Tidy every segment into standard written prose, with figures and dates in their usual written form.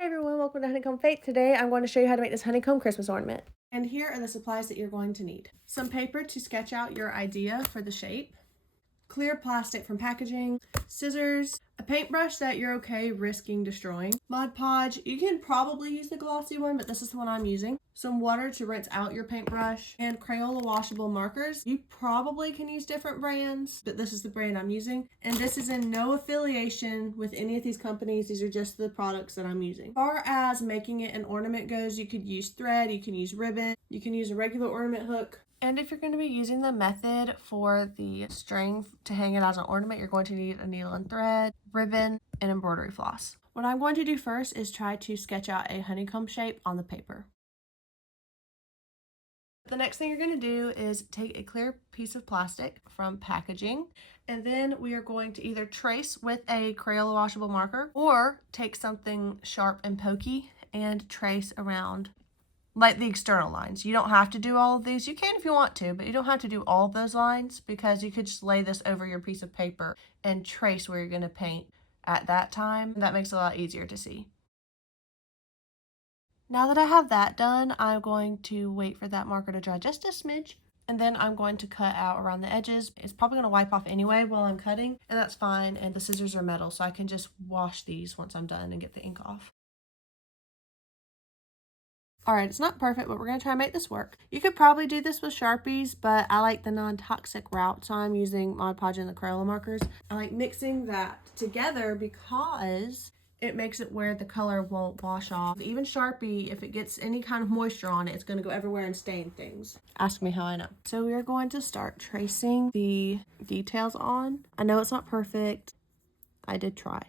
Hey everyone, welcome to Honeycomb Fate. Today I'm going to show you how to make this honeycomb Christmas ornament. And here are the supplies that you're going to need. Some paper to sketch out your idea for the shape, clear plastic from packaging, scissors, a paintbrush that you're okay risking destroying, Mod Podge. You can probably use the glossy one, but this is the one I'm using. Some water to rinse out your paintbrush, and Crayola washable markers. You probably can use different brands, but this is the brand I'm using. And this is in no affiliation with any of these companies. These are just the products that I'm using. As far as making it an ornament goes, you could use thread, you can use ribbon, you can use a regular ornament hook. And if you're going to be using the method for the string to hang it as an ornament, you're going to need a needle and thread, ribbon, and embroidery floss. What I'm going to do first is try to sketch out a honeycomb shape on the paper. The next thing you're going to do is take a clear piece of plastic from packaging, and then we are going to either trace with a Crayola washable marker or take something sharp and pokey and trace around like the external lines. You don't have to do all of these. You can if you want to, but you don't have to do all of those lines because you could just lay this over your piece of paper and trace where you're going to paint at that time. That makes it a lot easier to see. Now that I have that done, I'm going to wait for that marker to dry just a smidge, and then I'm going to cut out around the edges. It's probably going to wipe off anyway while I'm cutting, and that's fine, and the scissors are metal, so I can just wash these once I'm done and get the ink off. Alright, it's not perfect, but we're going to try and make this work. You could probably do this with Sharpies, but I like the non-toxic route, so I'm using Mod Podge and the Crayola markers. I like mixing that together because it makes it where the color won't wash off. Even Sharpie, if it gets any kind of moisture on it, it's going to go everywhere and stain things. Ask me how I know. So we are going to start tracing the details on. I know it's not perfect. I did try.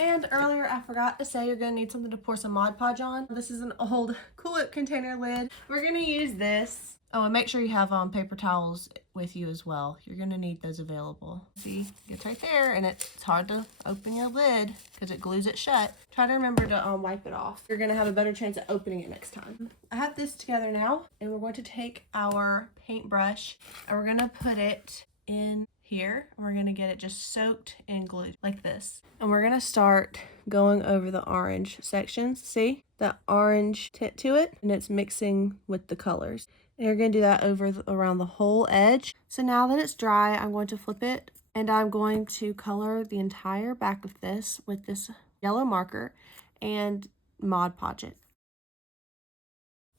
And earlier I forgot to say you're going to need something to pour some Mod Podge on. This is an old Cool Whip container lid. We're going to use this. Oh, and make sure you have paper towels with you as well. You're going to need those available. See, it's right there, and it's hard to open your lid because it glues it shut. Try to remember to wipe it off. You're going to have a better chance at opening it next time. I have this together now, and we're going to take our paintbrush and we're going to put it in here, and we're going to get it just soaked and glued like this. And we're going to start going over the orange sections. See that orange tint to it, and it's mixing with the colors. And you're going to do that around the whole edge. So now that it's dry, I'm going to flip it, and I'm going to color the entire back of this with this yellow marker and Mod Podge it.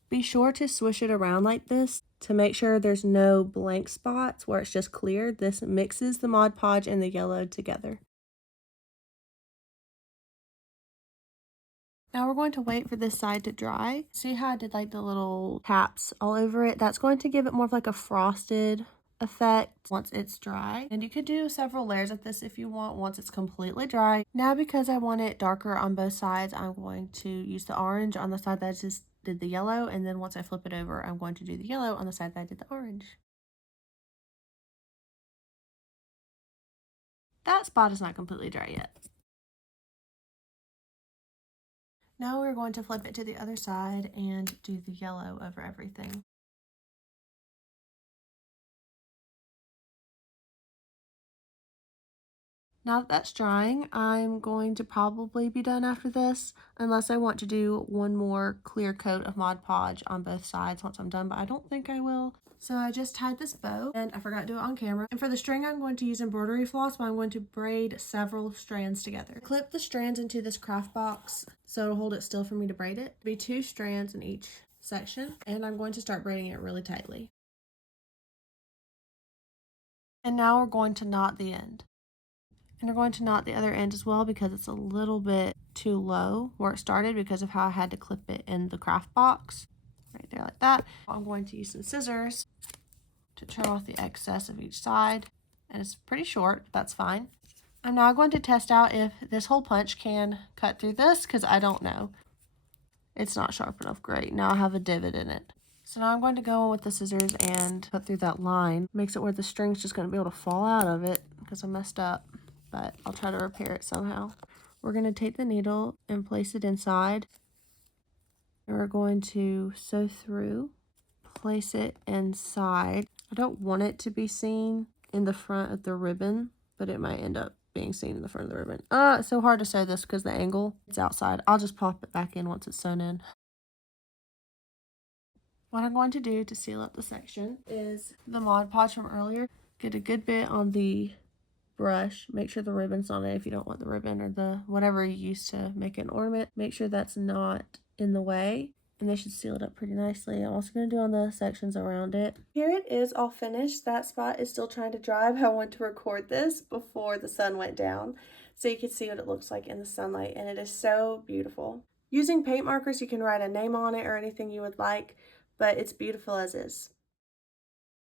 Be sure to swish it around like this to make sure there's no blank spots where it's just clear. This mixes the Mod Podge and the yellow together. Now we're going to wait for this side to dry. See how I did like the little taps all over it? That's going to give it more of like a frosted effect once it's dry. And you could do several layers of this if you want once it's completely dry. Now because I want it darker on both sides, I'm going to use the orange on the side that I just did the yellow, and then once I flip it over, I'm going to do the yellow on the side that I did the orange. That spot is not completely dry yet. Now we're going to flip it to the other side and do the yellow over everything. Now that that's drying, I'm going to probably be done after this, unless I want to do one more clear coat of Mod Podge on both sides once I'm done, but I don't think I will. So I just tied this bow, and I forgot to do it on camera. And for the string, I'm going to use embroidery floss, but I'm going to braid several strands together. Clip the strands into this craft box so it'll hold it still for me to braid it. There'll be 2 strands in each section, and I'm going to start braiding it really tightly. And now we're going to knot the end. And we're going to knot the other end as well because it's a little bit too low where it started because of how I had to clip it in the craft box. Right there like that. I'm going to use some scissors to trim off the excess of each side. And it's pretty short, that's fine. I'm now going to test out if this hole punch can cut through this because I don't know. It's not sharp enough. Great, now I have a divot in it. So now I'm going to go in with the scissors and cut through that line. Makes it where the string's just going to be able to fall out of it because I messed up. But I'll try to repair it somehow. We're going to take the needle and place it inside. And we're going to sew through, place it inside. I don't want it to be seen in the front of the ribbon, but it might end up being seen in the front of the ribbon. It's so hard to sew this because the angle, it's outside. I'll just pop it back in once it's sewn in. What I'm going to do to seal up the section is the Mod Podge from earlier. Get a good bit on the brush. Make sure the ribbon's on it if you don't want the ribbon or the whatever you use to make an ornament. Make sure that's not in the way. And they should seal it up pretty nicely. I'm also going to do on the sections around it. Here it is all finished. That spot is still trying to dry, but I want to record this before the sun went down so you can see what it looks like in the sunlight, and it is so beautiful. Using paint markers, you can write a name on it or anything you would like, but it's beautiful as is.